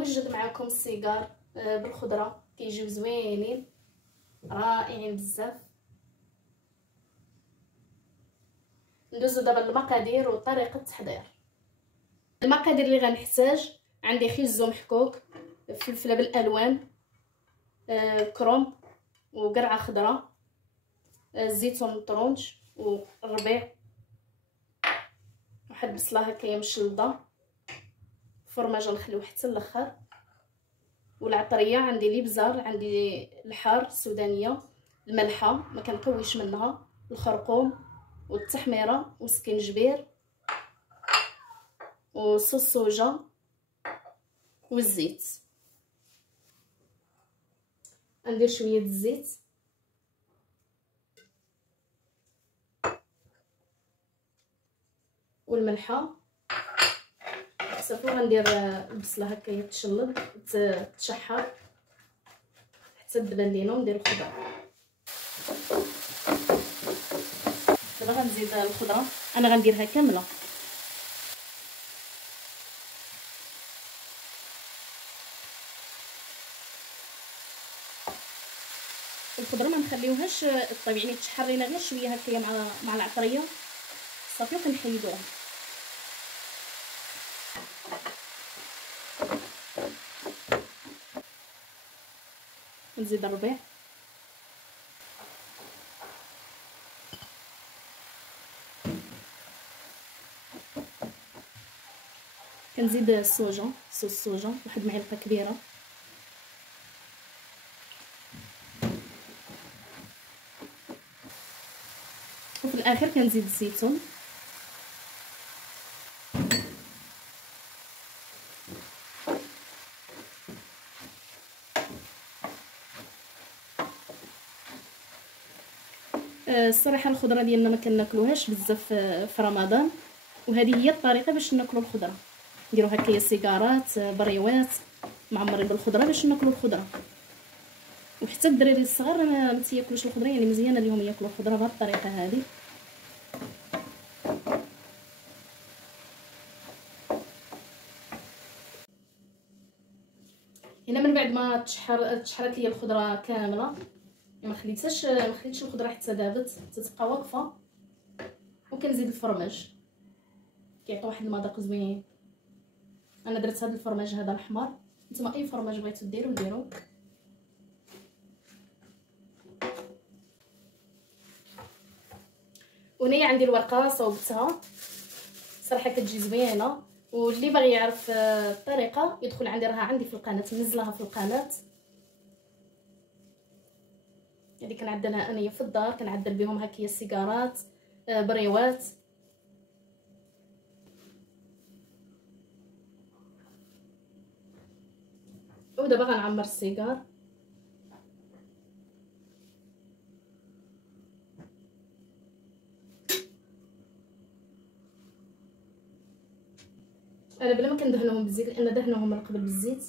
غنوجد معكم السيجار بالخضره، كيجيو زوينين رائعين بزاف. ندوزو دابا للمقادير وطريقه التحضير. المقادير اللي غنحتاج: عندي خيزو محكوك، فلفله بالالوان، كروم وقرعه خضراء، الزيتون مطرونج والربيع، واحد البصله هكايا مشلضه، فرماج نخليوه حتى الاخر، والعطريه عندي الابزار، عندي الحار السودانيه، الملحه ما كنقويش منها، الخرقوم والتحميره والسكينجبير وصوص صوجا والزيت. ندير شويه الزيت والملحه صافي. غندير البصله هكايا تشلض تشحر حتى تبان لينا، وندير الخضره. دابا غنزيد الخضره، انا غنديرها كامله. الخضره ما نخليوهاش طيب، يعني تشحر لينا غير شويه هكايا مع العطريه صافي، وكنحيدوها. نزيد الربيع، كنزيد الصوص الصوجا واحد معلقه كبيره، وفي الاخير كنزيد الزيتون. الصراحه الخضره ديالنا ما كناكلوهاش بزاف في رمضان، وهذه هي الطريقه باش ناكلوا الخضره. نديروا هكايا سيجارات بريوات معمرين بالخضره باش ناكلوا الخضره. وحتى الدراري الصغار ما تياكلوش الخضره، يعني مزيانه ليهم ياكلوا الخضره بهذه الطريقه هذه. هنا من بعد ما تشحرت لي الخضره كامله، ما خليتش الخضره حتى دابت، تتبقى واقفه. وكنزيد الفرماج، كيعطي واحد المذاق زوين. انا درت هذا الفرماج هذا الاحمر، نتوما اي فرماج بغيتو ديروا. وهنايا عندي الورقه صوبتها، صراحه كتجي زوينه. واللي باغي يعرف الطريقه يدخل عندي، راها عندي في القناه، منزلها في القناه. هذه كنعدلها انايا في الدار، كنعدل بهم هكايا السيجارات بريوات. ودابا غنعمر السيجار. انا بلا ما كندهنوهم بالزيت، لان دهنوهم من قبل بالزيت.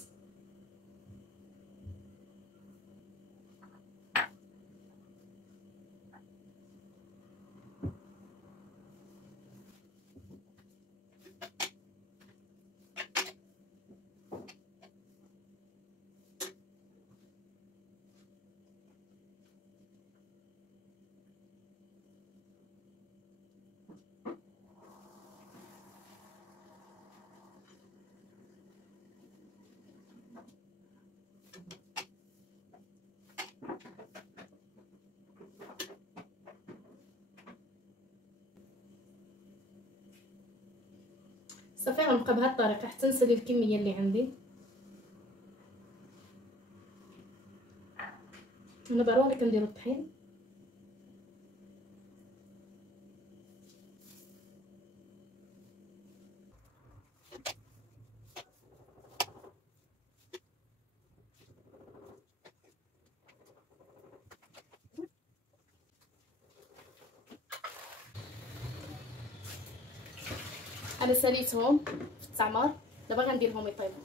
صافي غنبقى بهذه الطريقه حتى نسالي الكميه اللي عندي. انا ضروري كنديروا الطحين. انا ساليتهم في التعمر، دابا غنديرهم يطيبوا.